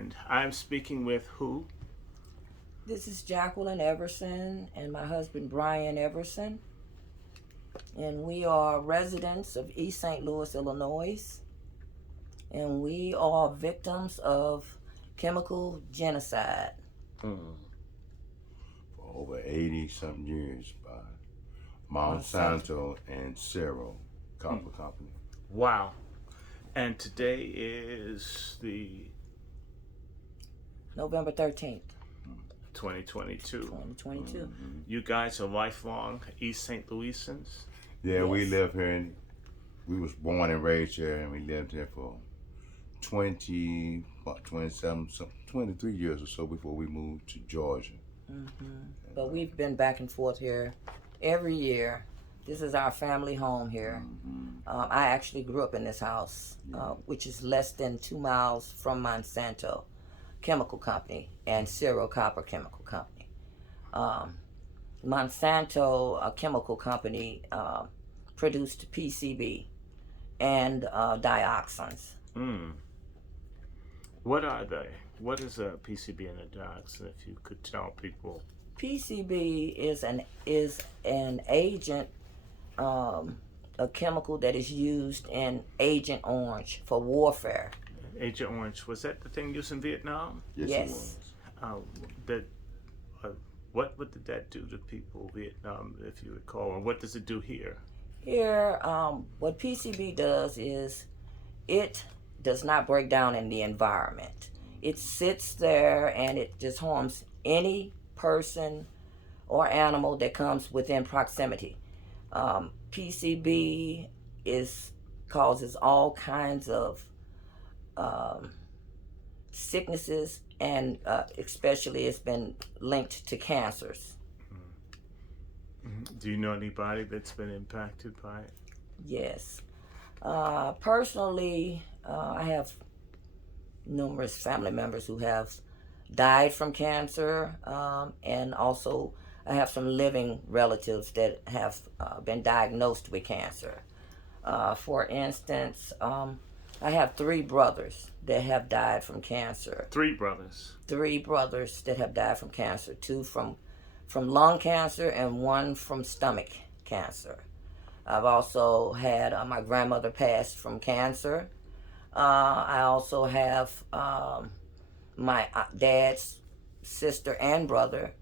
And I'm speaking with who? This is Jacqueline Everson and my husband Brian Everson. And we are residents of East St. Louis, Illinois. And we are victims of chemical genocide. For over 80 something years by Monsanto and Cerro Copper Company. Wow. And today is the November 13th, 2022. 2022. You guys are lifelong East St. Louisans? Yeah, we Yes. live here we was born and raised here, and we lived here for 23 years or so before we moved to Georgia. But we've been back and forth here every year. This is our family home here. I actually grew up in this house, which is less than 2 miles from Monsanto Chemical Company and Cerro Copper Chemical Company. Monsanto Chemical Company produced PCB and dioxins. What are they? What is a PCB and a dioxin, if you could tell people? PCB is an agent, a chemical that is used in Agent Orange for warfare. Agent Orange, was that the thing used in Vietnam? Yes. What did that do to people in Vietnam, if you recall, and what does it do here? Here, what PCB does is it does not break down in the environment. It sits there and it just harms any person or animal that comes within proximity. PCB causes all kinds of sicknesses, and especially it's been linked to cancers. Do you know anybody that's been impacted by it? Yes. Personally, I have numerous family members who have died from cancer, and also I have some living relatives that have been diagnosed with cancer. For instance, I have 3 brothers that have died from cancer. 3 brothers? 3 brothers that have died from cancer. 2 from lung cancer and 1 from stomach cancer. I've also had my grandmother passed from cancer. I also have my dad's sister and brother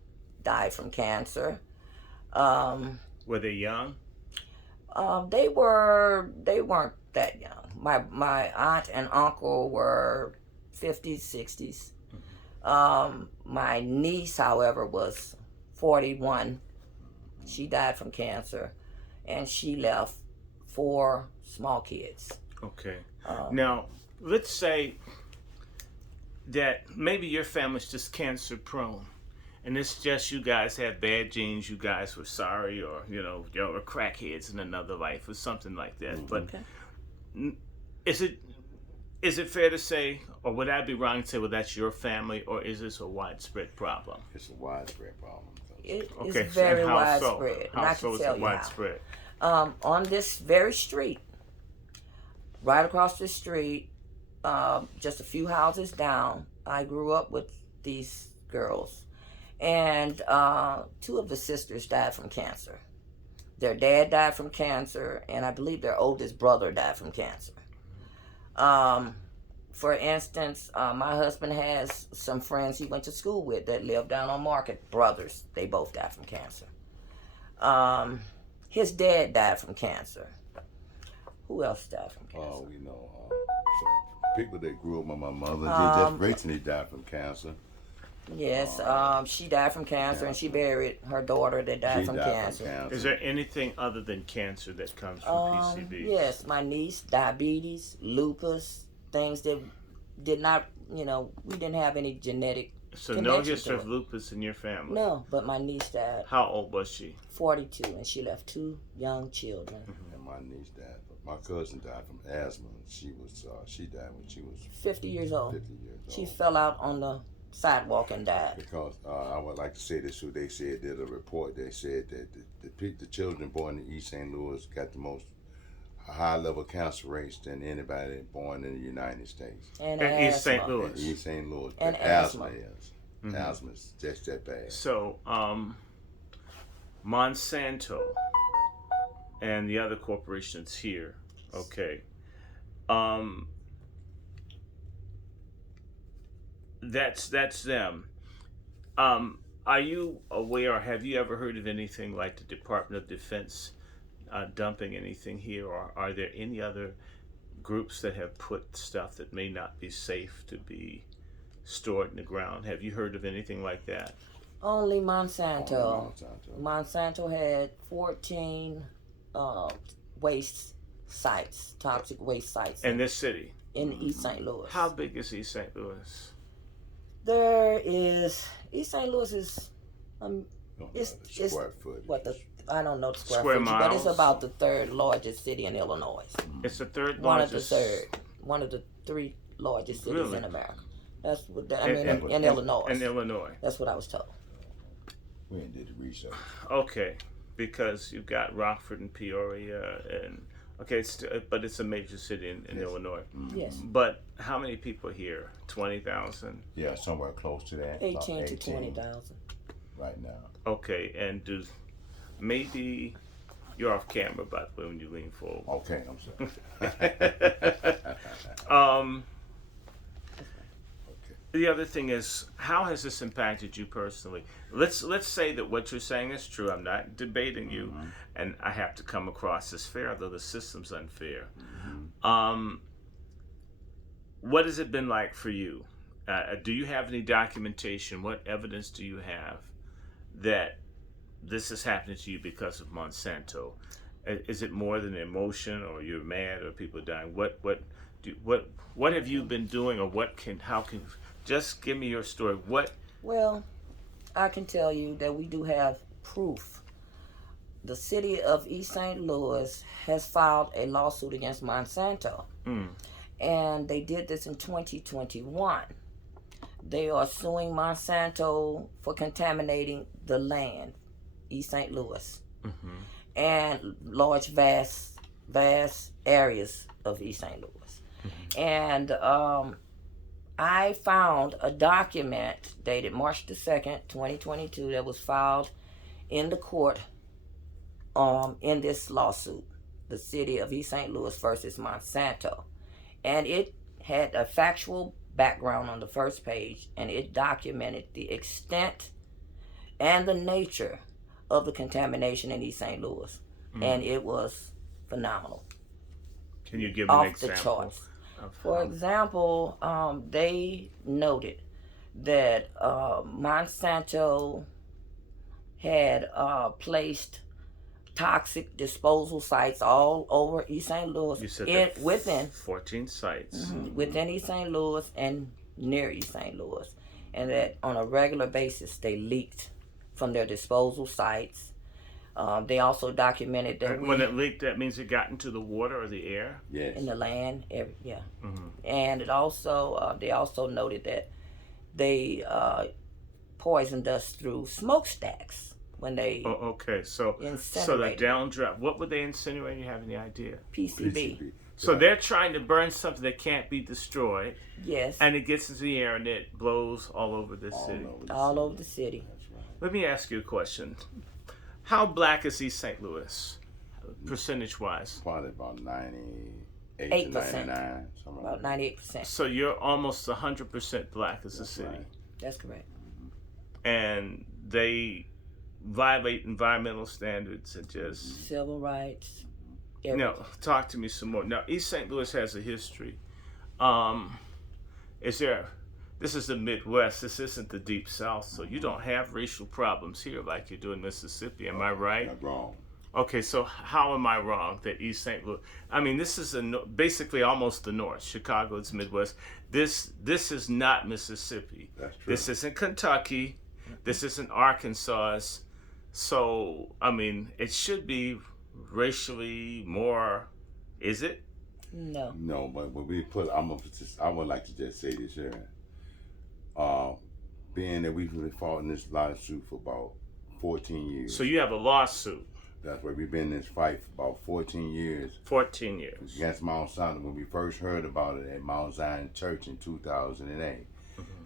died from cancer. Were they young? They weren't that young. My aunt and uncle were 50s, 60s. My niece, however, was 41. She died from cancer, and she left 4 small kids. Okay. Now, let's say that maybe your family's just cancer prone, and it's just you guys have bad genes, you guys were sorry, or you were crackheads in another life or something like that. But is it fair to say, or would I be wrong to say, well, that's your family, or is this a widespread problem? It's a widespread problem. It Okay, is very and how so? widespread. How and I so can is tell it you widespread? how. On this very street, right across the street, just a few houses down, I grew up with these girls. And 2 of the sisters died from cancer. Their dad died from cancer, and I believe their oldest brother died from cancer. For instance, my husband has some friends he went to school with that live down on Market, brothers. They both died from cancer. His dad died from cancer. Who else died from cancer? Oh, we know some people that grew up with my mother. They just recently died from cancer. Yes, she died from cancer, and she buried her daughter that died from cancer. Is there anything other than cancer that comes from PCBs? Yes, my niece, diabetes, lupus, things that did not, we didn't have any genetic So connection no to history it. of lupus in your family? No, but my niece died. How old was she? 42, and she left 2 young children. And my niece died. My cousin died from asthma. She died when she was 50 years old. 50 years old. She fell out on the sidewalk and died. Because I would like to say this too. They said there's a report. They said that the children born in East St. Louis got the most high-level cancer rates than anybody born in the United States. And In East St. asthma. Louis. In East St. Louis. And But asthma. asthma is just that bad. So, Monsanto and the other corporations here, okay. That's them. Are you aware, or have you ever heard of anything like the Department of Defense dumping anything here, or are there any other groups that have put stuff that may not be safe to be stored in the ground? Have you heard of anything like that? Only Monsanto. Monsanto. Monsanto had 14 waste sites, toxic waste sites In this city? in East St. Louis. How big is East St. Louis? There is East St. Louis is it's Square footage. what the I don't know the square Square footage, but it's miles? about the third largest city in Illinois. It's the third One of the largest. third, one of the three largest cities Really? in America. That's what In- in Illinois. In Illinois. That's what I was told. We ain't did the research. Okay, because you've got Rockford and Peoria, and okay, but it's a major city in Yes. Illinois. Yes, But how many people here? 20,000. Yeah, somewhere close to that. about 18 to 20,000. right now. Okay, and maybe you're off camera, by the way, when you lean forward. Okay, I'm sorry. The other thing is, how has this impacted you personally? Let's say that what you're saying is true. I'm not debating you, and I have to come across as fair, though the system's unfair. What has it been like for you? Do you have any documentation? What evidence do you have that this is happening to you because of Monsanto? Is it more than emotion, or you're mad, or people dying? What have you been doing, or how can? Just give me your story. Well, I can tell you that we do have proof. The city of East St. Louis has filed a lawsuit against Monsanto. And they did this in 2021. They are suing Monsanto for contaminating the land, East St. Louis, and large, vast areas of East St. Louis. And I found a document dated March the 2nd, 2022, that was filed in the court in this lawsuit, the city of East St. Louis versus Monsanto. And it had a factual background on the first page, and it documented the extent and the nature of the contamination in East St. Louis. And it was phenomenal. Can you give an Off example? the charts. For example, they noted that Monsanto had placed toxic disposal sites all over East St. Louis. You said within 14 sites. within East St. Louis and near East St. Louis, and that on a regular basis they leaked from their disposal sites. They also documented that When it leaked, that means it got into the water or the air? Yes. in the land, and it also they also noted that they poisoned us through smokestacks when they Oh, okay. So the incinerated downdraft, what would they incinerate? You have any idea? PCB. So they're trying to burn something that can't be destroyed, Yes, and it gets into the air and it blows all over the city. all over the city. That's right. Let me ask you a question. How black is East St. Louis, percentage-wise? Probably about 98 to 8%. 99. Something About like 98%. So you're almost 100% black as a city. right. That's correct. And they violate environmental standards and just... Civil rights. No, talk to me some more. Now, East St. Louis has a history. This is the Midwest. This isn't the Deep South, so you don't have racial problems here like you do in Mississippi. Am I right? Not wrong. Okay, so how am I wrong that East St. Louis? I mean, this is basically almost the North. Chicago is Midwest. This is not Mississippi. That's true. This isn't Kentucky. This isn't Arkansas. So, I mean, it should be racially more. Is it? No. No, but when we put, I would like to just say this here. Being that we've been fought in this lawsuit for about 14 years. So you have a lawsuit. That's where we've been in this fight for about 14 years. 14 years. Against Mount Sinai when we first heard about it at Mount Zion Church in 2008.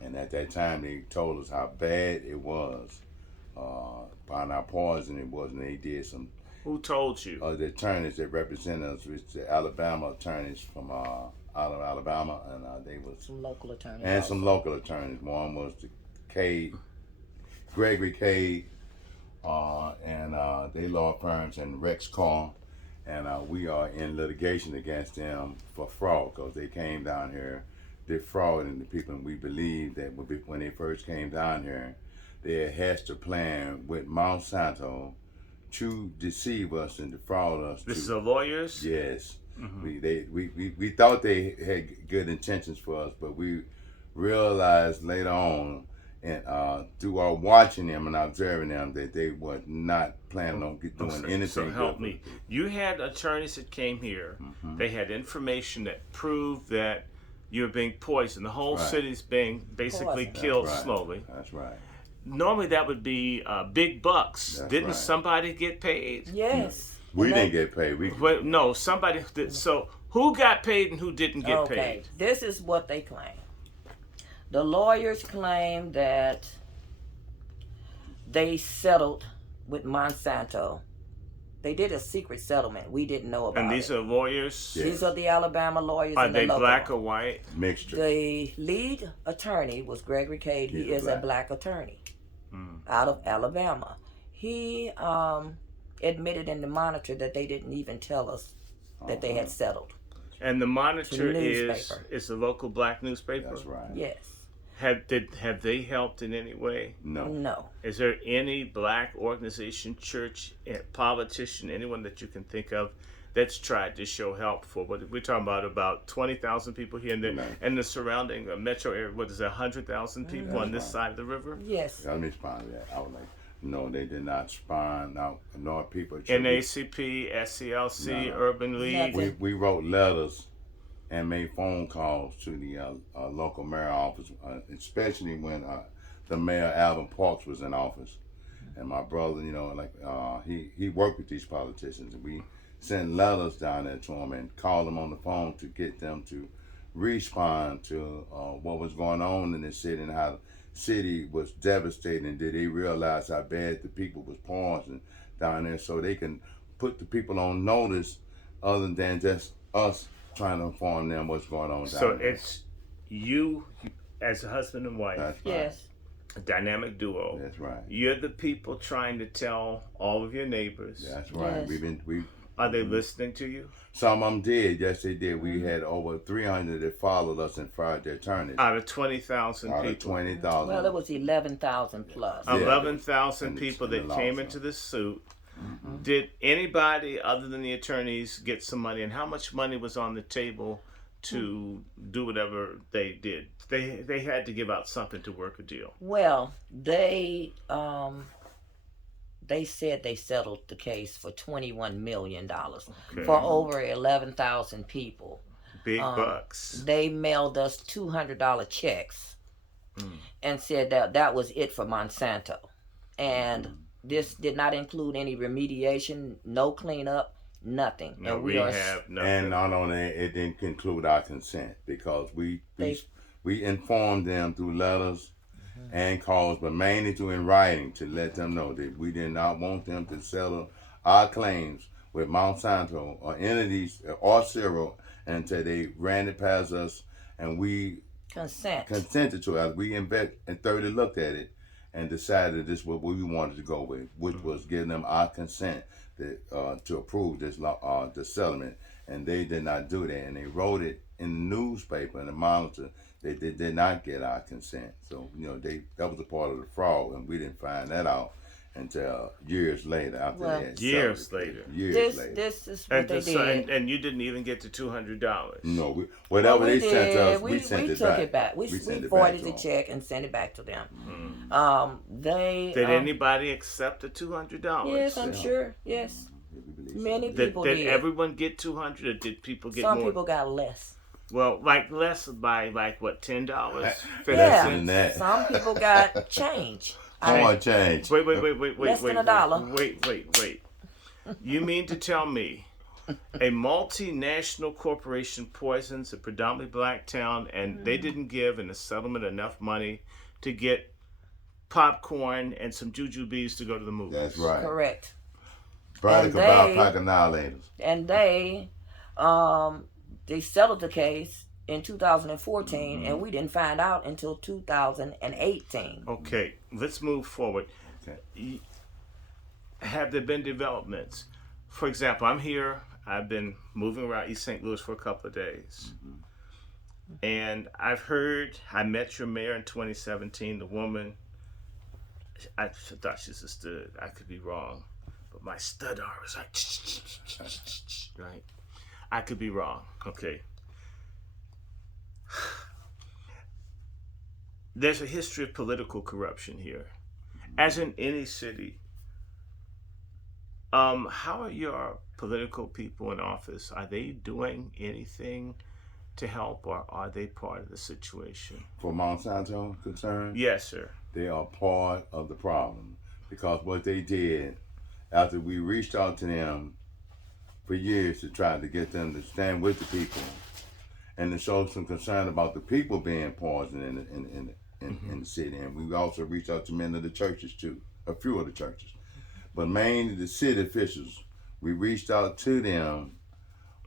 And at that time, they told us how bad it was. Upon our poison it was, and they did some. Who told you? The attorneys that represent us, which the Alabama attorneys from out of Alabama, and they was Some local attorneys. and also. some local attorneys. One was the Gregory Cade, and they law firms, and Rex Carr, and we are in litigation against them for fraud because they came down here defrauding the people, and we believe that when they first came down here, they hatched a plan with Monsanto to deceive us and defraud us. This is the lawyers? Yes. We thought they had good intentions for us, but we realized later on, and through our watching them and observing them, that they were not planning on doing anything. So help good. me. You had attorneys that came here. They had information that proved that you're being poisoned. The whole Right. city's being basically Poisoned. killed That's right. slowly. That's right. Normally that would be big bucks. That's Didn't right. somebody get paid? Yes. We And didn't get paid. Well, no, somebody did. So who got paid and who didn't get Okay. paid? This is what they claim. The lawyers claim that they settled with Monsanto. They did a secret settlement. We didn't know about And these it. are lawyers? Yeah. These are the Alabama lawyers. Are and they the local black or ones. white? Mixture. The lead attorney was Gregory Cade. He He's is a black attorney Mm. out of Alabama. He admitted in the Monitor that they didn't even tell us that they had settled. And the Monitor It's a is newspaper. a local black newspaper? That's right. Yes. Have they helped in any way? No. No. Is there any black organization, church, politician, anyone that you can think of that's tried to show help for what we're talking about 20,000 people here and the surrounding metro area? What is it, 100,000 people on this side of the river? Yes. Let me respond to that. I was like, no, they did not spawn out nor people. NACP, SCLC, No. Urban League. Nothing. We wrote letters and made phone calls to the local mayor office, especially when the mayor Alvin Parks was in office. And my brother, he worked with these politicians, and we sent letters down there to him and called them on the phone to get them to respond to what was going on in the city and how the city was devastated, and did they realize how bad the people was poisoned down there, so they can put the people on notice other than just us trying to inform them what's going on down So there. it's you as a husband and wife, That's right. Yes. a dynamic duo. That's right. You're the people trying to tell all of your neighbors. That's right. Yes. Are they listening to you? Some of them did. Yes, they did. We had over 300 that followed us and fired their attorneys. Out of 20,000 Out of people. 20,000. Well, it was 11,000 plus. Yeah. 11,000 And people the that law came firm. into this suit. Did anybody other than the attorneys get some money? And how much money was on the table to do whatever they did? They had to give out something to work a deal. Well, they said they settled the case for $21 million Okay. for over 11,000 people. Big bucks. They mailed us $200 checks and said that was it for Monsanto. And this did not include any remediation, no cleanup, nothing. No and we are rehab, nothing. And not only that, it didn't include our consent because we informed them through letters and calls, but mainly through in writing to let them know that we did not want them to settle our claims with Monsanto or entities or Cyril until they ran it past us and we consented to it. We thoroughly looked at it and decided this was what we wanted to go with, which was giving them our consent to approve this the settlement, and they did not do that, and they wrote it in the newspaper in the Monitor. They did not get our consent, so that was a part of the fraud, and we didn't find that out until years later. After Well, that, Years later. This is what they did. And you didn't even get the $200. No, whatever they sent us, we sent it took back. it back. We sent it forwarded back the to check and sent it back to them. Did anybody accept the $200? Yes, I'm sure. Yes, many Did people did. everyone get 200, or did people get Some more? people got less. Well, like less by what, $10? Less than that. Some people got change. How much change? Wait. Less than $1. Wait. You mean to tell me a multinational corporation poisons a predominantly black town and they didn't give in the settlement enough money to get popcorn and some jujubes to go to the movies? That's right. Correct. Product about pack annihilators. And they settled the case in 2014, and we didn't find out until 2018. Okay, let's move forward. Okay. Have there been developments? For example, I'm here. I've been moving around East St. Louis for a couple of days. And I've heard, I met your mayor in 2017, the woman, I thought she was a stud. I could be wrong. But my stutter was like, right? I could be wrong. Okay. There's a history of political corruption here, as in any city. How are your political people in office? Are they doing anything to help, or are they part of the situation? For Monsanto concerned? Yes, sir. They are part of the problem, because what they did after we reached out to them for years to try to get them to stand with the people and to show some concern about the people being poisoned in the city. And we also reached out to many of the churches too, a few of the churches. But mainly the city officials, we reached out to them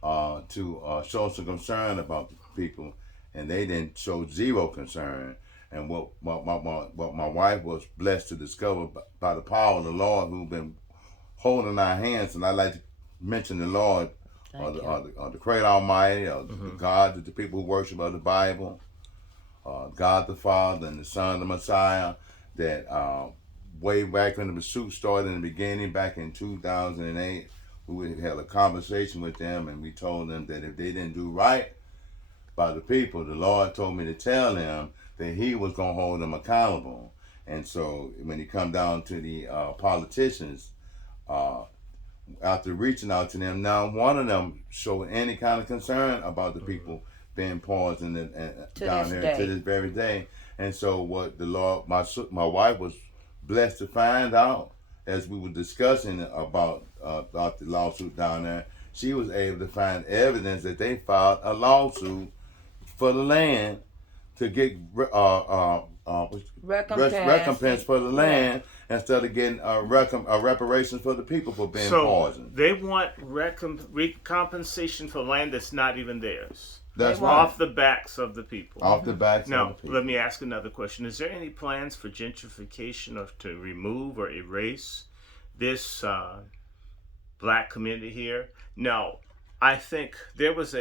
to show some concern about the people, and they didn't show zero concern. And what my wife was blessed to discover by the power of the Lord, who've been holding our hands, and I like to mention the Lord, or the great Almighty, or the God that the people who worship of the Bible, God the Father and the Son, the Messiah, that way back when the pursuit started in the beginning, back in 2008, we had a conversation with them, and we told them that if they didn't do right by the people, the Lord told me to tell them that He was going to hold them accountable. And so when it come down to the politicians, after reaching out to them, now one of them showed any kind of concern about the people being poisoned down here to this very day. And so what the Lord, my wife was blessed to find out, as we were discussing about the lawsuit down there, she was able to find evidence that they filed a lawsuit for the land to get recompense for the land, instead of getting reparations for the people for being poisoned. They want compensation for land that's not even theirs. That's right. Off the backs of the people. Off the backs of the people. Now, let me ask another question. Is there any plans for gentrification or to remove or erase this black community here? No. I think there was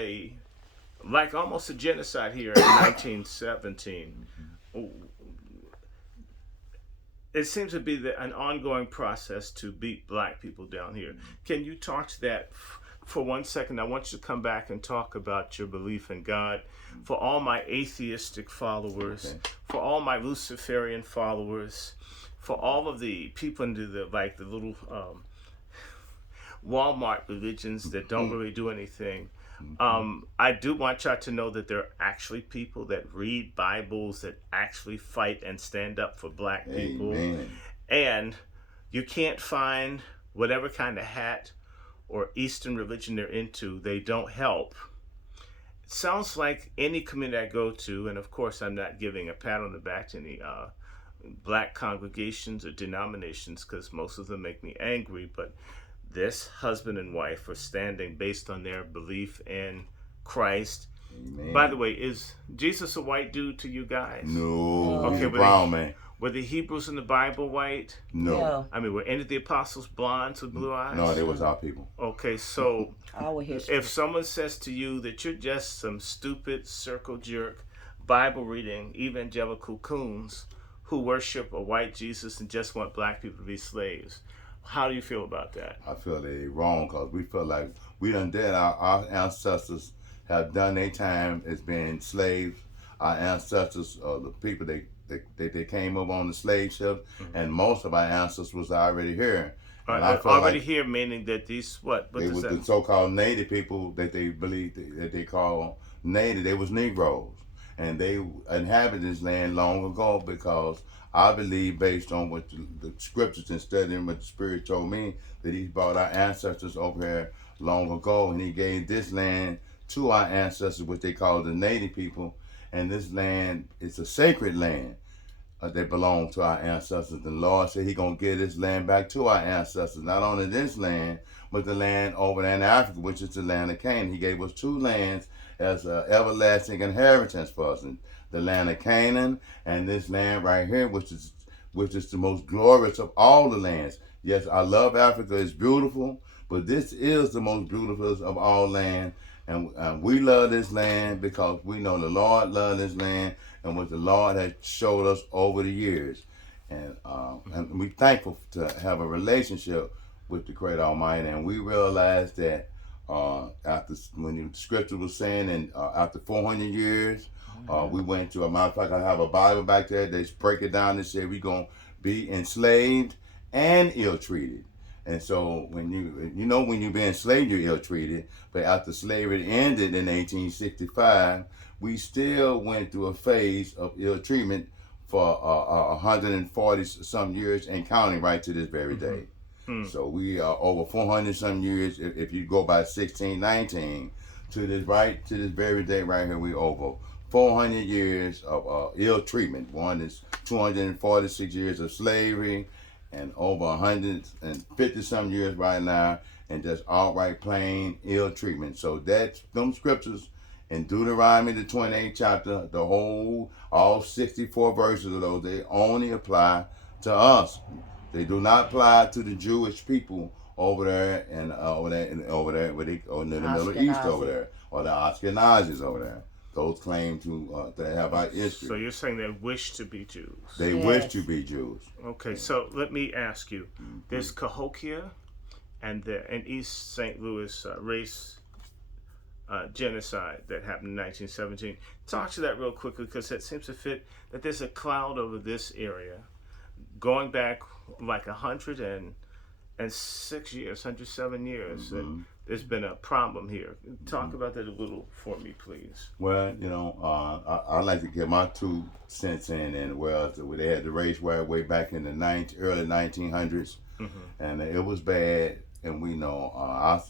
almost a genocide here in 1917. It seems to be an ongoing process to beat black people down here. Can you talk to that for 1 second? I want you to come back and talk about your belief in God. For all my atheistic followers, for all my Luciferian followers, for all of the people into the little Walmart religions that don't really do anything. I do want y'all to know that there are actually people that read Bibles, that actually fight and stand up for black people. Amen. And you can't find whatever kind of hat or Eastern religion they're into, they don't help. It sounds like any community I go to, and of course I'm not giving a pat on the back to any black congregations or denominations, because most of them make me angry, but this husband and wife are standing based on their belief in Christ. Amen. By the way, is Jesus a white dude to you guys? No. Okay, He's a brown man. Were the Hebrews in the Bible white? No. I mean, were any of the apostles blondes with blue eyes? No, they was our people. Okay, so if someone says to you that you're just some stupid circle jerk, Bible reading evangelical coons who worship a white Jesus and just want black people to be slaves, how do you feel about that? I feel they're wrong, because we feel like we done did. Our ancestors have done their time as being slaves. Our ancestors, the people they came up on the slave ship, and most of our ancestors was already here. Already here, meaning that these what they was the so-called native people that they believe that they call native. They was Negroes, and they inhabited this land long ago, because I believe, based on what the scriptures and studying what the Spirit told me, that He brought our ancestors over here long ago, and He gave this land to our ancestors, what they call the native people. And this land is a sacred land that belonged to our ancestors. The Lord said He gonna give this land back to our ancestors. Not only this land, but the land over there in Africa, which is the land of Canaan. He gave us two lands as an everlasting inheritance for us, and the land of Canaan, and this land right here, which is the most glorious of all the lands. Yes, I love Africa; it's beautiful, but this is the most beautiful of all land. And we love this land because we know the Lord loved this land, and what the Lord has showed us over the years. And we're thankful to have a relationship with the great Almighty. And we realize that after, when the scripture was saying, and after 400 years, we went to, a matter of fact, I have a Bible back there. They break it down and say we're going to be enslaved and ill-treated. And so when when you've been enslaved, you're ill-treated. But after slavery ended in 1865, we still went through a phase of ill-treatment for 140 some years and counting, right to this very day. So we are over 400 some years. If you go by 1619 to this very day right here, we over 400 years of ill-treatment. One is 246 years of slavery, and over 150 some years right now, and just outright plain ill treatment. So that's them scriptures in Deuteronomy, the 28th chapter, all 64 verses of those, they only apply to us. They do not apply to the Jewish people over there and over there in the Middle East over there, or the Ashkenazis over there. Those claim to have our history. So you're saying they wish to be Jews. They wish to be Jews. Okay, so let me ask you. There's Cahokia and in East St. Louis race genocide that happened in 1917. Talk to that real quickly, because it seems to fit that there's a cloud over this area going back like 106 years, 107 years. And there's been a problem here. Talk about that a little for me, please. Well, I'd like to get my 2 cents in, and they had the race war way back in the early 1900s, and it was bad. And we know I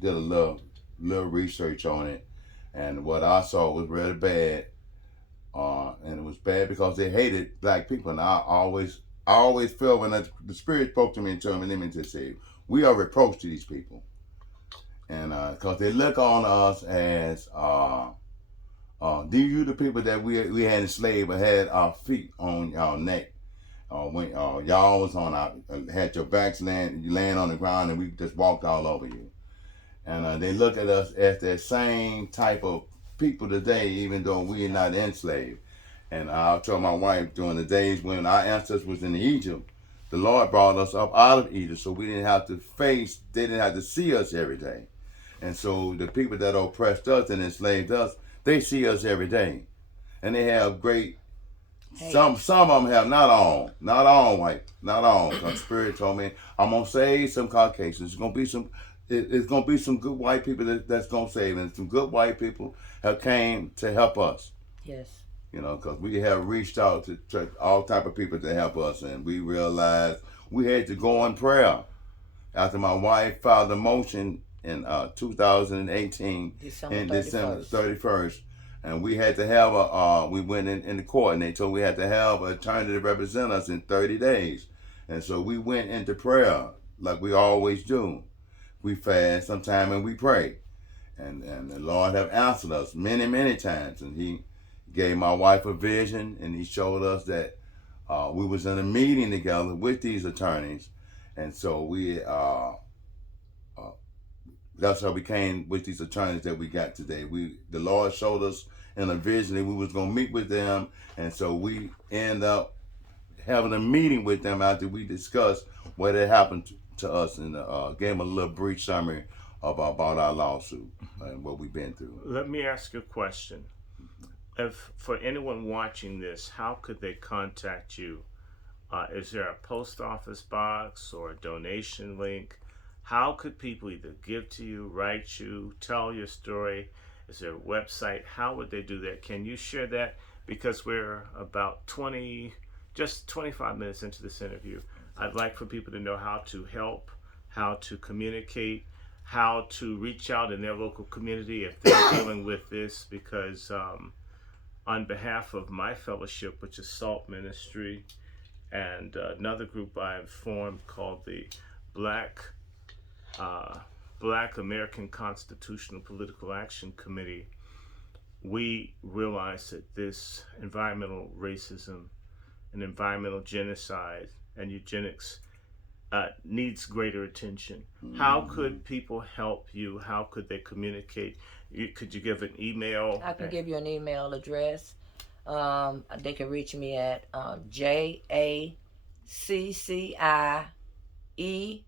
did a little research on it, and what I saw was really bad, and it was bad because they hated black people. And I always feel when the Spirit spoke to me and told me, let me just say, we are reproach to these people. And because they look on us as these are the people that we had enslaved, but had our feet on our neck. When y'all was had your backs laying on the ground, and we just walked all over you. And they look at us as that same type of people today, even though we are not enslaved. And I'll tell my wife, during the days when our ancestors was in Egypt, the Lord brought us up out of Egypt, so they didn't have to see us every day. And so the people that oppressed us and enslaved us, they see us every day. And they have great, some of them have, not all white, not all. The Spirit told me, I'm going to save some Caucasians. It's going to be some good white people that's going to save. And some good white people have came to help us. Yes. Because we have reached out to all type of people to help us. And we realized we had to go in prayer. After my wife filed a motion in 2018, December 31st, and we had to have we went in the court, and they told we had to have an attorney to represent us in 30 days. And so we went into prayer like we always do. We fast sometime and we pray. And the Lord have answered us many, many times. And He gave my wife a vision, and He showed us that we was in a meeting together with these attorneys. And so that's how we came with these attorneys that we got today. The Lord showed us in a vision that we was going to meet with them. And so we end up having a meeting with them after we discussed what had happened to us, and gave them a little brief summary about our lawsuit and what we've been through. Let me ask you a question. If for anyone watching this, how could they contact you? Is there a post office box or a donation link? How could people either give to you, write you, tell your story? Is there a website? How would they do that? Can you share that? Because we're about 25 minutes into this interview. I'd like for people to know how to help, how to communicate, how to reach out in their local community if they're dealing with this, because on behalf of my fellowship, which is SALT Ministry, and another group I've formed called the Black American Constitutional Political Action Committee, we realize that this environmental racism and environmental genocide and eugenics needs greater attention. How could people help you? How could they communicate? Could you give an email? I can give you an email address. They can reach me at JACCIE,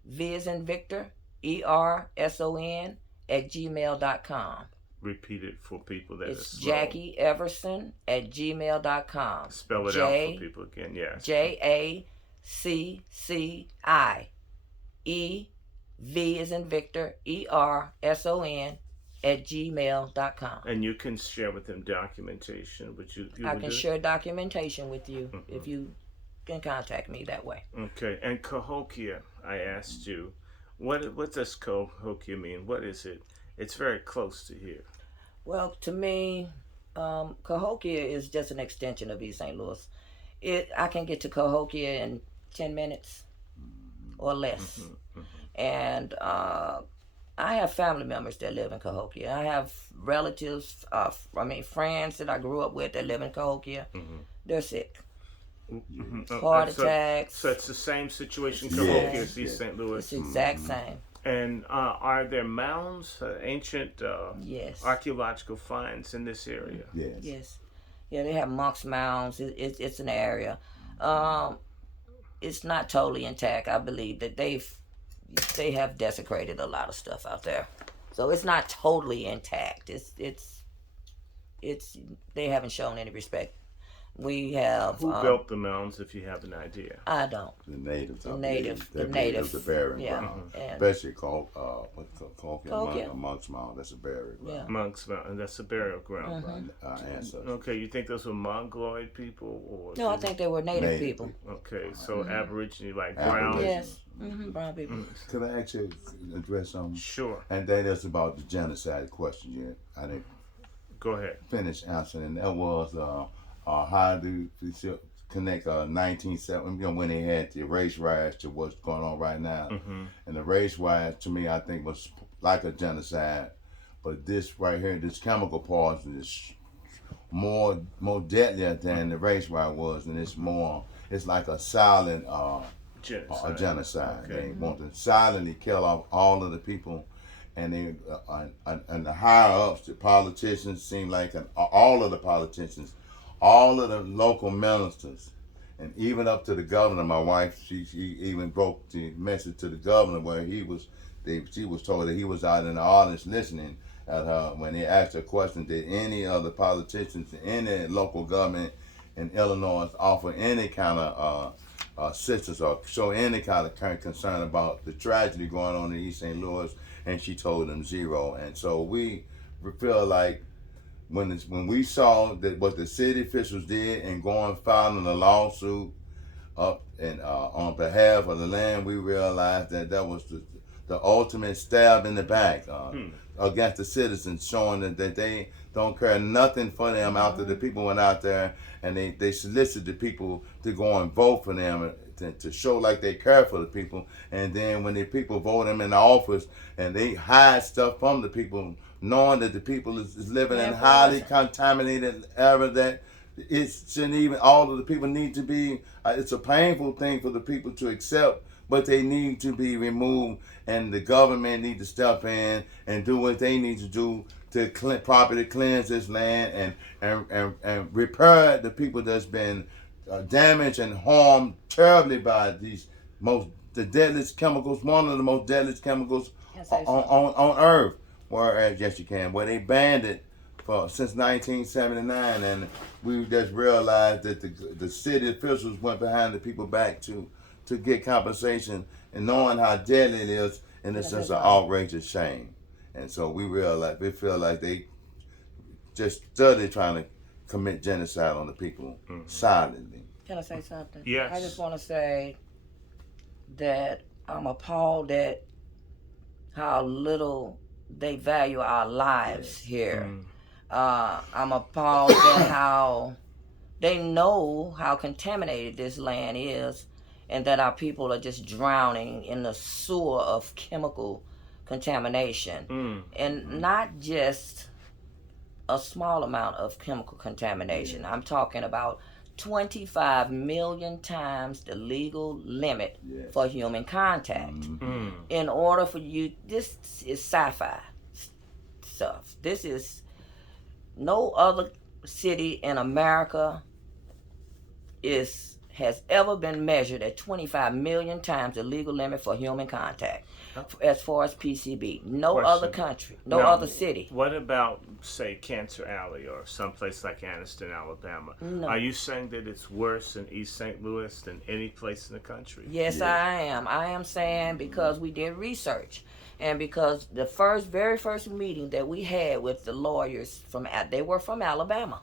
V as in Victor, ERSON @gmail.com. Repeat it for people that It's are slow. Jackie Everson @gmail.com. Spell it out for people again, yes. JACCIE, V as in Victor, ERSON @gmail.com. And you can share with them documentation, which you I would can do? share documentation with you if you can contact me that way. Okay, and Cahokia, I asked you, what does Cahokia mean? What is it? It's very close to here. Well, to me, Cahokia is just an extension of East St. Louis. I can get to Cahokia in 10 minutes or less. And I have family members that live in Cahokia. I have relatives, friends that I grew up with that live in Cahokia. They're sick. Heart attacks. So it's the same situation in Cahokia as East St. Louis. It's the exact same. And are there mounds, ancient Yes. archaeological finds in this area? Yes. Yes. Yeah, they have monks' mounds. It's an area. It's not totally intact. I believe that they have desecrated a lot of stuff out there, so it's not totally intact. It's they haven't shown any respect. We have Who built the mounds, if you have an idea? I don't. The natives. The native. The burial Yeah. ground. And Especially called Cahokia Cahokia. Monk's Mound. That's a burial ground. Yeah. Monk's Mountain, that's a burial ground. Our ancestors. Okay, you think those were Mongoloid people? Or no, I think they were native Native people. Okay, so Aborigine, like Aborigine. brown? Yes. Brown people. Could I actually address something? Sure, And that is about the genocide question. I didn't go ahead. finish answering. And that was how do we connect 1970? When they had the race riots to what's going on right now. And the race riots, to me, I think was like a genocide. But this right here, this chemical poison is more deadlier than the race riot was, and it's like a silent Genocide. a genocide. Okay. They want to silently kill off all of the people, and they and the higher ups, the politicians, seem like all of the politicians, all of the local ministers, and even up to the governor. My wife, she even broke the message to the governor where she was told that he was out in the audience listening at her when they asked her a question. Did any of the politicians in the local government in Illinois offer any kind of assistance or show any kind of concern about the tragedy going on in East St. Louis? And she told them zero. And so we feel like when we saw that what the city officials did and going filing a lawsuit up and on behalf of the land, we realized that was the ultimate stab in the back against the citizens, showing that they don't care nothing for them after the people went out there and they solicited the people to go and vote for them to show like they care for the people. And then when the people vote them in the office and they hide stuff from the people, knowing that the people is living in highly contaminated area, that it shouldn't even, all of the people need to be, it's a painful thing for the people to accept, but they need to be removed, and the government need to step in and do what they need to do to properly cleanse this land and repair the people that's been damaged and harmed terribly by the deadliest chemicals, one of the most deadliest chemicals on earth. Whereas, yes, you can, where they banned it since 1979, and we just realized that the city officials went behind the people back to get compensation, and knowing how deadly it is, and it's just an outrageous shame. And so we feel like just study trying to commit genocide on the people silently. Can I say something? Yes. I just want to say that I'm appalled at how little they value our lives here. I'm appalled at how they know how contaminated this land is, and that our people are just drowning in the sewer of chemical contamination. And not just a small amount of chemical contamination. I'm talking about 25 million times the legal limit for human contact. In order for you, this is sci-fi stuff. This is no other city in America has ever been measured at 25 million times the legal limit for human contact as far as PCB. No other country, no other city. What about, say, Cancer Alley or someplace like Anniston, Alabama? No. Are you saying that it's worse in East St. Louis than any place in the country? Yes, I am. I am saying, because we did research, and because the very first meeting that we had with the lawyers they were from Alabama.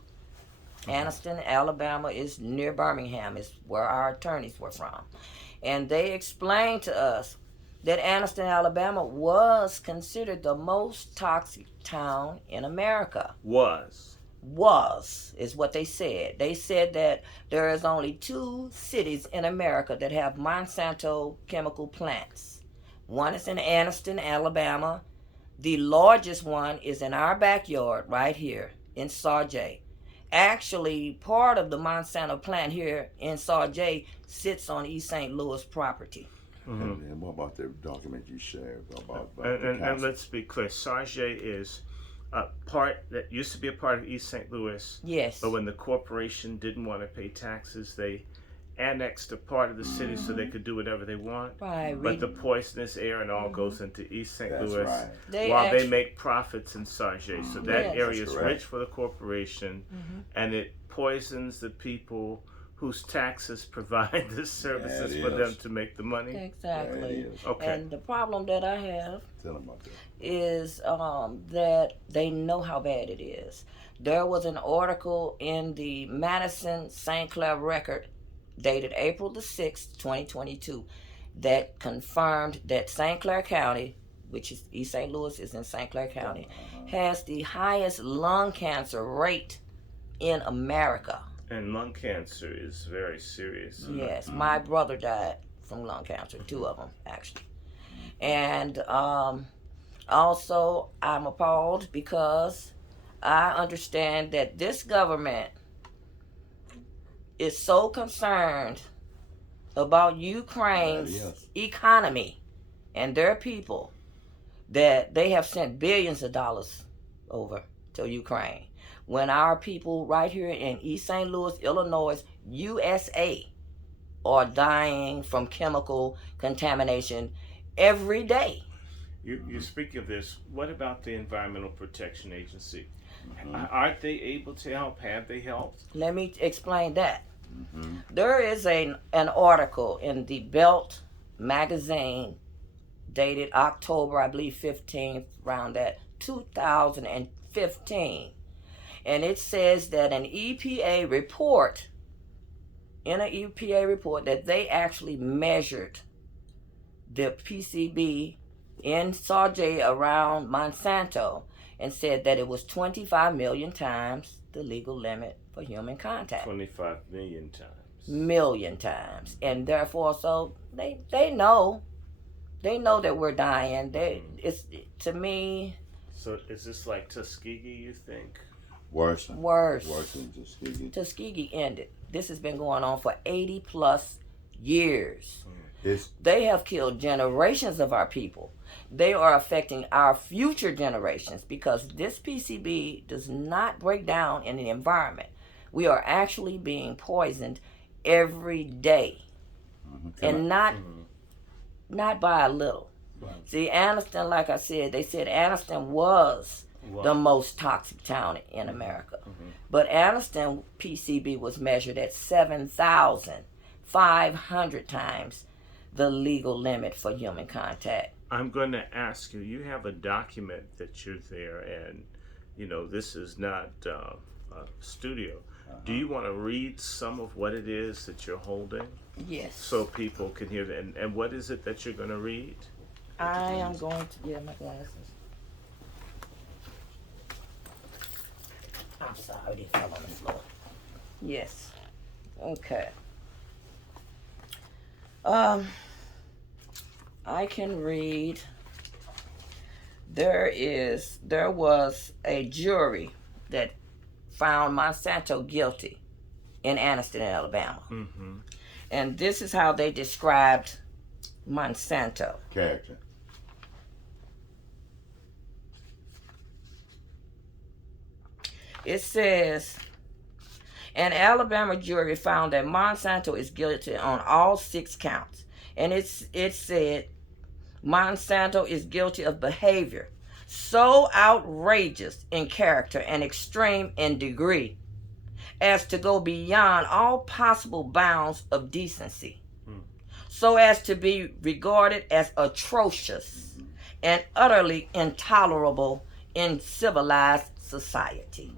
Anniston, Alabama is near Birmingham, is where our attorneys were from. And they explained to us that Anniston, Alabama was considered the most toxic town in America. Was is what they said. They said that there is only 2 cities in America that have Monsanto chemical plants. One is in Anniston, Alabama. The largest one is in our backyard right here in Sarjay. Actually, part of the Monsanto plant here in Sarjay sits on East St. Louis property. And what about the document you shared about and let's be clear, Sarjay is a part that used to be a part of East St. Louis. Yes. But when the corporation didn't want to pay taxes, they annexed a part of the city so they could do whatever they want. Right. But the poisonous air and all goes into East St. Louis right. while they make profits in Sarjay. So that area is correct. rich for the corporation, and it poisons the people whose taxes provide the services for them to make the money. Exactly. Okay. And the problem that I have Tell them about that. is that they know how bad it is. There was an article in the Madison St. Clair Record dated April the 6th, 2022, that confirmed that St. Clair County, which is East St. Louis is in St. Clair County, has the highest lung cancer rate in America. And lung cancer is very serious. Yes, my brother died from lung cancer, 2 of them actually. And also I'm appalled because I understand that this government is so concerned about Ukraine's economy and their people that they have sent billions of dollars over to Ukraine. When our people right here in East St. Louis, Illinois, USA, are dying from chemical contamination every day. You speak of this. What about the Environmental Protection Agency? Aren't they able to help? Have they helped? Let me explain that. There is an article in the Belt magazine dated October, I believe 15th, around that 2015. And it says that in an EPA report that they actually measured the PCB in Sarjay around Monsanto and said that it was 25 million times the legal limit for human contact. 25 million times. Million times. And therefore, so they know that we're dying. It's to me. So is this like Tuskegee, you think? Worse than Tuskegee. Tuskegee ended. This has been going on for 80 plus years. It's, they have killed generations of our people. They are affecting our future generations because this PCB does not break down in the environment. We are actually being poisoned every day, and not by a little. Right. See, Anniston, like I said, they said Anniston was the most toxic town in America. But Anniston PCB was measured at 7,500 times the legal limit for human contact. I'm going to ask you, you have a document that you're there and this is not a studio. Do you want to read some of what it is that you're holding? Yes. So people can hear that. And what is it that you're going to read? I am going to get my glasses. I'm sorry, they fell on the floor. Yes. Okay. I can read. There was a jury that found Monsanto guilty in Anniston, Alabama. Mm-hmm. And this is how they described Monsanto. Character. It says, an Alabama jury found that Monsanto is guilty on all 6 counts. And it said Monsanto is guilty of behavior so outrageous in character and extreme in degree as to go beyond all possible bounds of decency, so as to be regarded as atrocious and utterly intolerable in civilized society.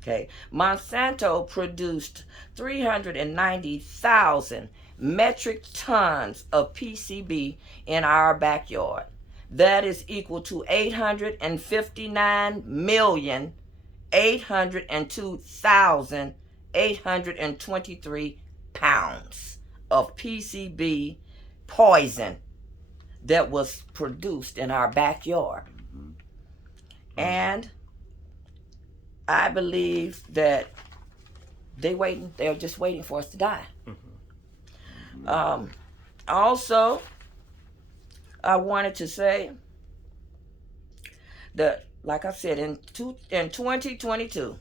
Okay, Monsanto produced 390,000 metric tons of PCB in our backyard. That is equal to 859,802,823 pounds of PCB poison that was produced in our backyard. And I believe that they're just waiting for us to die. Also, I wanted to say that, like I said, in 2022,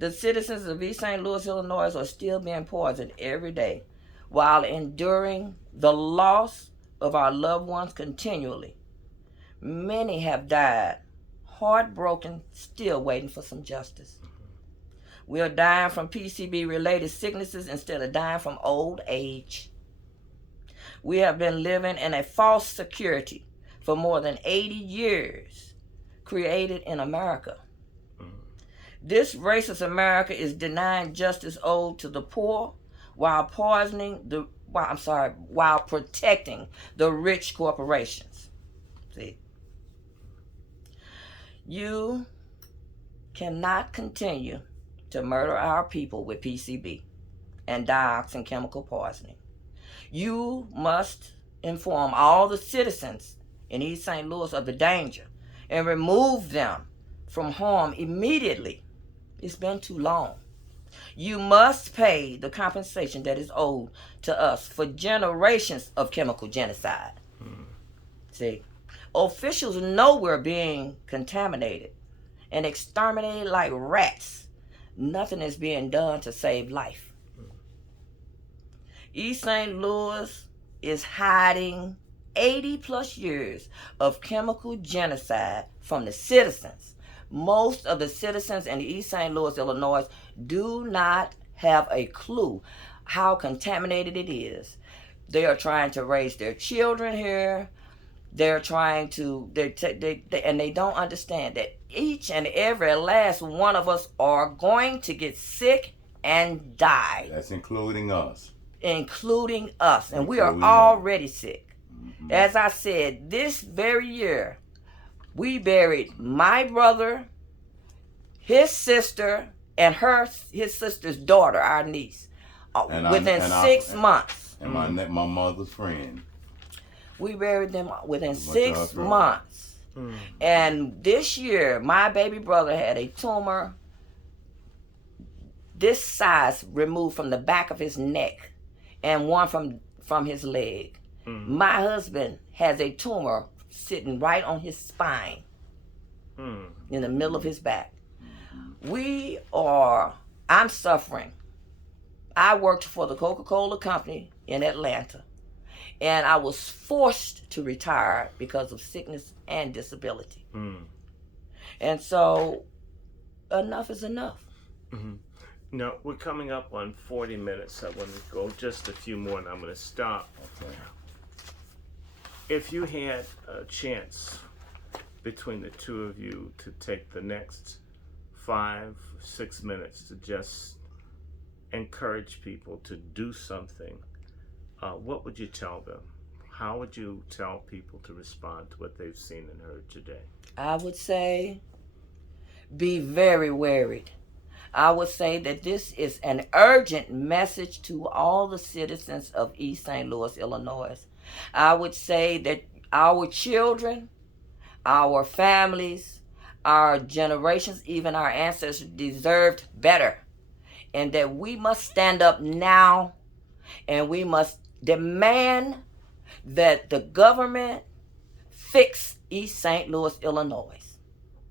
the citizens of East St. Louis, Illinois are still being poisoned every day while enduring the loss of our loved ones continually. Many have died, heartbroken, still waiting for some justice. We are dying from PCB-related sicknesses instead of dying from old age. We have been living in a false security for more than 80 years, created in America. This racist America is denying justice owed to the poor while protecting the rich corporations. See? You cannot continue to murder our people with PCB and dioxin chemical poisoning. You must inform all the citizens in East St. Louis of the danger and remove them from harm immediately. It's been too long. You must pay the compensation that is owed to us for generations of chemical genocide. See, officials know we're being contaminated and exterminated like rats. Nothing is being done to save life. East St. Louis is hiding 80 plus years of chemical genocide from the citizens. Most of the citizens in East St. Louis, Illinois, do not have a clue how contaminated it is. They are trying to raise their children here. They're trying to, and they don't understand that each and every last one of us are going to get sick and die. That's including us. Including us. And we are already sick. As I said, this very year, we buried my brother, his sister, and his sister's daughter, our niece, within 6 months. And my mother's friend. We buried them within 6 months. And this year, my baby brother had a tumor this size removed from the back of his neck and one from his leg. My husband has a tumor sitting right on his spine in the middle of his back. I'm suffering. I worked for the Coca-Cola company in Atlanta, and I was forced to retire because of sickness and disability. And so enough is enough. No, we're coming up on 40 minutes. I want to go just a few more, and I'm going to stop. Okay. If you had a chance between the two of you to take the next 5-6 minutes to just encourage people to do something, what would you tell them? How would you tell people to respond to what they've seen and heard today? I would say be very worried. I would say that this is an urgent message to all the citizens of East St. Louis, Illinois. I would say that our children, our families, our generations, even our ancestors deserved better. And that we must stand up now and we must demand that the government fix East St. Louis, Illinois.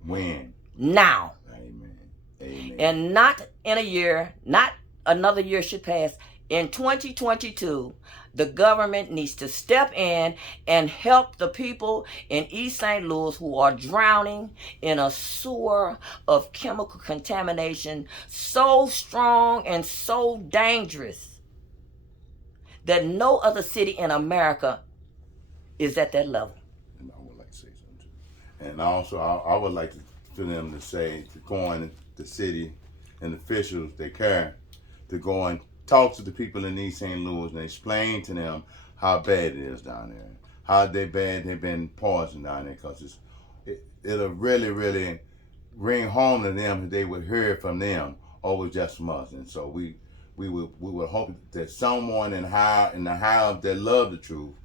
When? Now. Amen. Amen. And not in a year, not another year should pass. In 2022, the government needs to step in and help the people in East St. Louis who are drowning in a sewer of chemical contamination so strong and so dangerous that no other city in America is at that level. And I would like to say something too. And also, I would like for them to say, to go in the city and officials that care, to go and talk to the people in East St. Louis and explain to them how bad it is down there, how they've been poisoned down there, because it'll really, really ring home to them if they would hear it from them over just from us. And so we would hope that someone in the house that love the truth,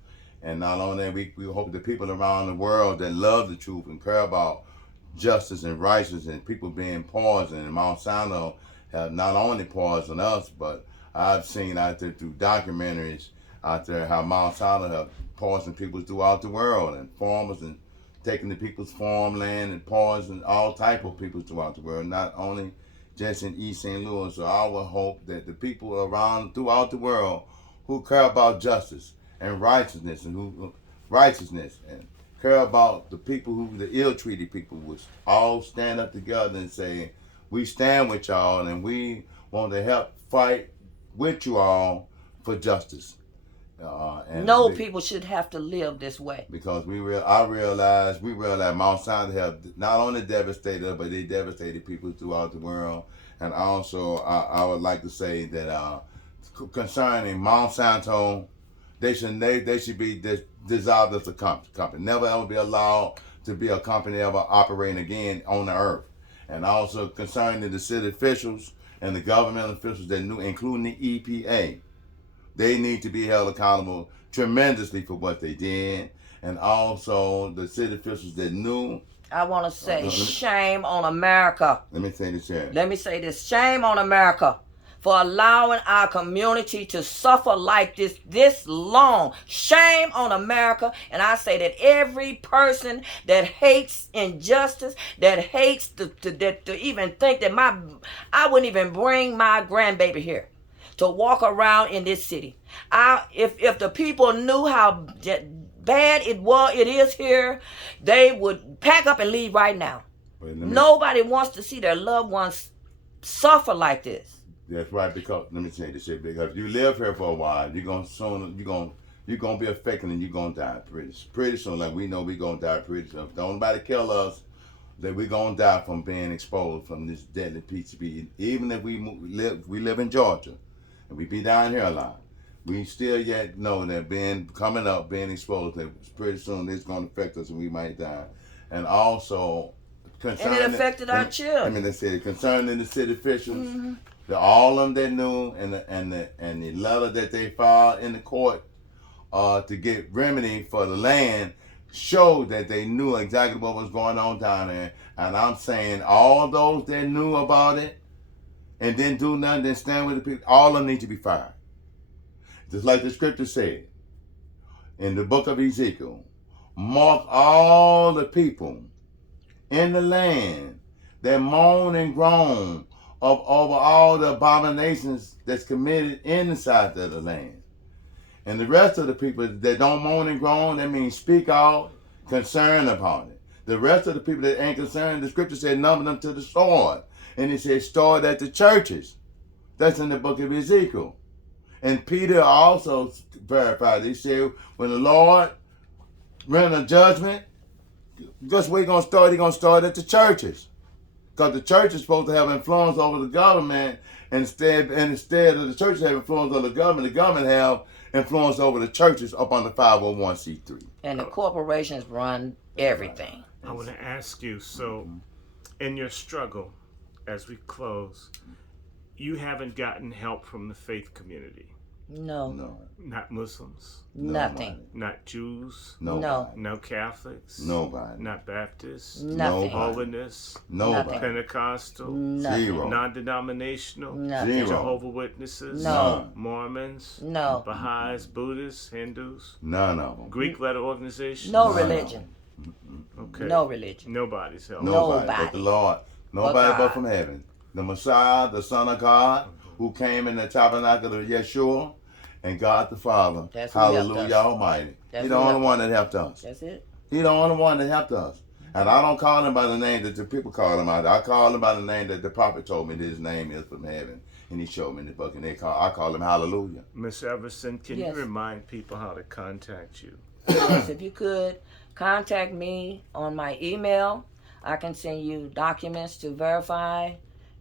and not only that, we hope the people around the world that love the truth and care about justice and righteousness and people being poisoned. And Monsanto have not only poisoned us, but I've seen out there through documentaries out there how Monsanto have poisoned people throughout the world, and farmers, and taking the people's farmland and poisoned all type of people throughout the world, not only just in East St. Louis. So I would hope that the people around throughout the world who care about justice and righteousness and care about the people who, the ill-treated people, would all stand up together and say, we stand with y'all and we want to help fight with you all for justice. No people should have to live this way. Because we realize Monsanto have not only devastated, but they devastated people throughout the world. And also, I would like to say that concerning Monsanto, they should be dissolved as a company. Never ever be allowed to be a company ever operating again on the earth. And also concerning the city officials and the government officials that knew, including the EPA, they need to be held accountable tremendously for what they did. And also the city officials that knew. I want to say shame on America. Let me say this here. Let me say this. Shame on America for allowing our community to suffer like this long. Shame on America. And I say that every person that hates injustice, that hates to even think that I wouldn't even bring my grandbaby here to walk around in this city. If the people knew how bad it is here, they would pack up and leave right now. Nobody wants to see their loved ones suffer like this. That's right, because let me say this shit, because if you live here for a while, you're gonna be affected and you're gonna die pretty soon. Like we know we're gonna die pretty soon. If don't nobody kill us, then we're gonna die from being exposed from this deadly PCB. Even if we live in Georgia and we be down here a lot, we still yet know that being exposed, that pretty soon it's gonna affect us and we might die. And also concerning, and it affected our children. I mean, they said concerning the city officials. Mm-hmm. All of them that knew, and the letter that they filed in the court to get remedy for the land showed that they knew exactly what was going on down there. And I'm saying all those that knew about it and didn't do nothing, didn't stand with the people, all of them need to be fired. Just like the scripture said in the book of Ezekiel, mark all the people in the land that moan and groan over all the abominations that's committed inside of the land. And the rest of the people that don't moan and groan, that means speak out, concern about it. The rest of the people that ain't concerned, the scripture said, number them to the sword. And it said, stored at the churches. That's in the book of Ezekiel. And Peter also verified, he said, when the Lord render judgment, Guess where he gonna start? He gonna start at the churches, because the church is supposed to have influence over the government. Instead of the church have influence over the government have influence over the churches up on the 501c3. And the corporations run everything. I want to ask you, so in your struggle, as we close, you haven't gotten help from the faith community? No. Not Muslims? Nothing. Not Jews? No. No Catholics? Nobody. Not Baptists? Nothing. Holiness? Nobody. Pentecostal? Nothing. Zero. Non-denominational? Nothing. Zero. Jehovah Witnesses? No. Mormons? No. Baha'is? Buddhists? Hindus? None of them. Greek letter organizations? No religion. Okay. No religion. Nobody's help. Nobody but Nobody. the Lord. Nobody God. but from heaven. The Messiah, the Son of God, who came in the tabernacle of Yeshua, and God the Father. That's who helped Hallelujah us. Almighty. That's He's the who only helped one that helped us. That's it. He's the only one that helped us. And I don't call him by the name that the people call him out. I call him by the name that the prophet told me that his name is from heaven. And he showed me in the book, and I call him Hallelujah. Miss Everson, can Yes. you remind people how to contact you? Yes, if you could contact me on my email, I can send you documents to verify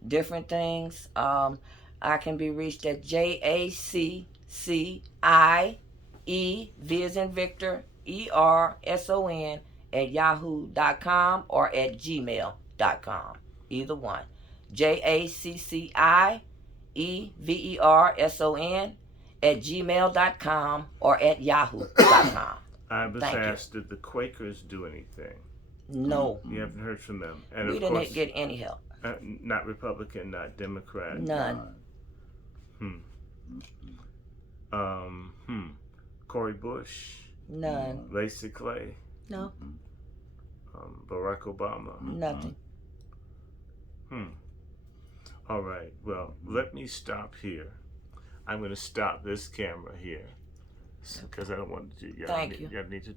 different things. I can be reached at JACCIE, V as in Victor, ERSON at yahoo.com or at gmail.com. Either one. JACCIE, VERSON at gmail.com or at yahoo.com. I was Thank you. asked, did the Quakers do anything? No. You haven't heard from them. And We of didn't course, get any help. not Republican, not Democrat. None. Cory Bush, None. Lacey Clay, No. Barack Obama. Nothing. All right. Well, let me stop here. I'm going to stop this camera here because I don't want to. Thank you. I need to